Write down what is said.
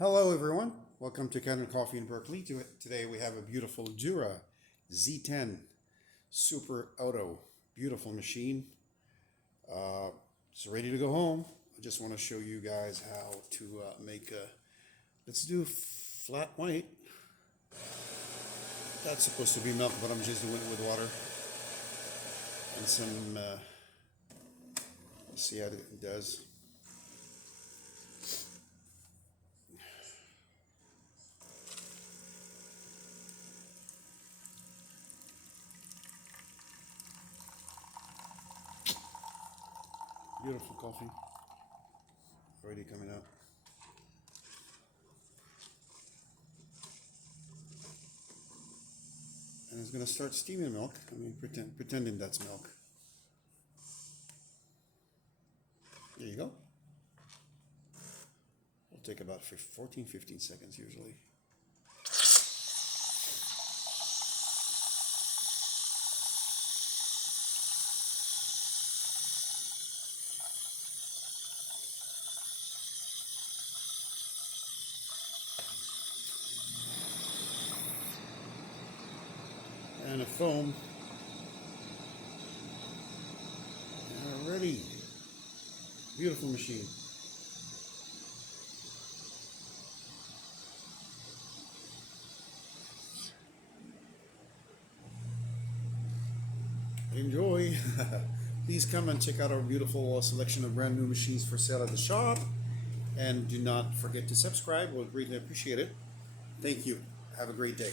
Hello everyone, welcome to Kanen Coffee in Berkeley. Today we have a beautiful Jura Z10 Super Auto, beautiful machine. It's ready to go home. I just want to show you guys how to make a, let's do flat white. That's supposed to be milk, but I'm just doing it with water and some, let's see how it does. Beautiful coffee, already coming out. And it's going to start steaming milk. I mean, pretending that's milk. There you go. It'll take about 14-15 seconds usually. And a foam. Already. Beautiful machine. Enjoy. Please come and check out our beautiful selection of brand new machines for sale at the shop. And do not forget to subscribe. We'll greatly appreciate it. Thank you. Have a great day.